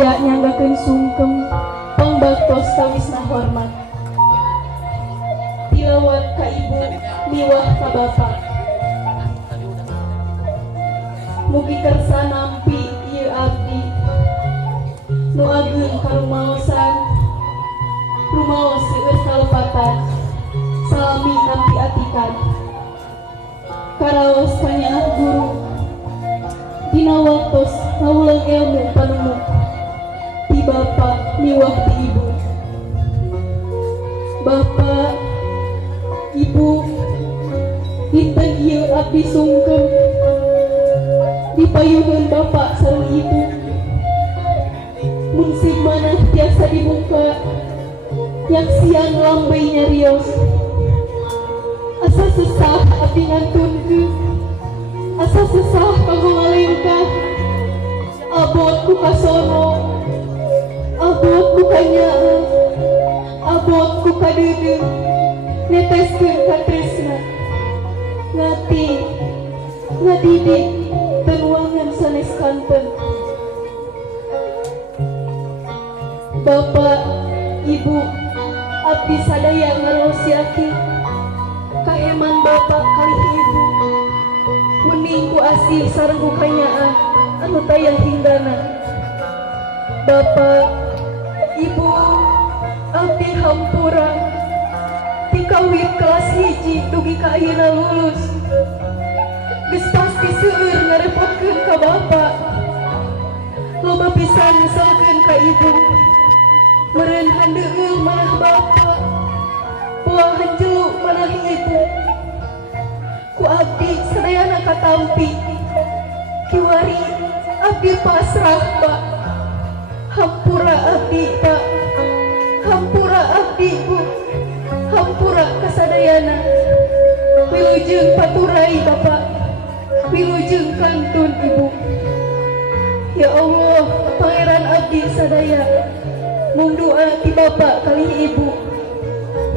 Eja nyanggakeun sungkem pangbaktos kawisna hormat. Tilawat ka ibu miwah ka bapak. Mugi kersa nampi ieu abdi nu ageun karumaosan rumaos seueur kalepatan salami nampi atikan karaos kanyaah guru dina waktos ngawulang ilmu panemu ti bapa miwah ti ibu. Bapak ibu dinten ieu abdi sungkem dipayungan bapak sareng ibu mun sing manah tiasa dibuka yang siang lambai nyarios asa sesah abdi ngantunkeun asa sesah kanggo ngalengkah abot ku kasono abot ku kanyaah abot ku kadeudeuh neteskeun ka tresna ngati ngadidik tenuangan sanes kanten. Bapak, ibu, abdi sadaya ngarosiake kaeman bapak kali ibu kuning ku asih sareng ku kanyaan anu tayang hinggana. Bapak, ibu, abdi hampura ti kawit kelas 1 dugi ka ayeuna lulus. Geus pasti seueur ngarepotkeun ka bapak. Loba pisan nyusulkeun ka ibu. Meureun handeueul manah bapak. Puang hanjelu manah ibu. Ku abdi sadayana katampi. Kiwari abdi pasrah, Pak. Hampura abdi, Pak. Hampura abdi, Bu. Hampura kasadayana. Wilujeng paturai, Bapak. Wilujeng kantun ibu. Ya Allah, pangeran abdi sadaya mung doa ti bapak kali ibu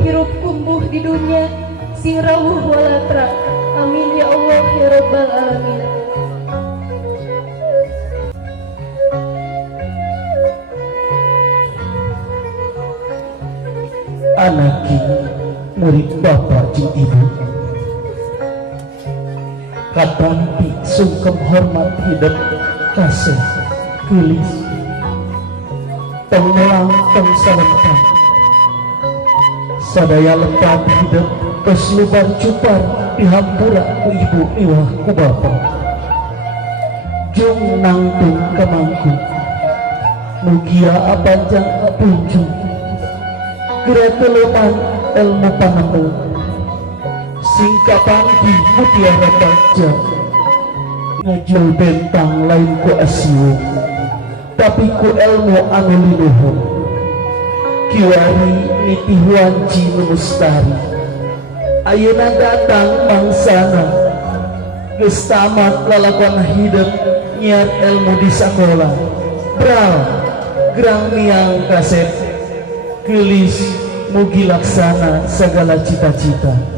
hirup kumbuh di dunia sing rawuh walatra. Amin ya Allah ya rabbal alamin. Anaki murid bapak jeung ibu katampi sungkem hormat hidup kasih gelis tenggelam teng salempah sadaya lepat hidup keslubar cupar dihampura ku ibu miwah ku bapak jung nangtung kemangku mugia abanjang kapunjung geura teleman ilmu panemu singkapan di mutiara baja ngajul bentang lain ku asiu tapi ku ilmu anu linuhur kiwari nitihuan jinu mustari ayeuna datang bangsana geus tamat lalakon hidup nyiar ilmu di sakola bral gerang miang kasep gelis mugi laksana segala cita-cita.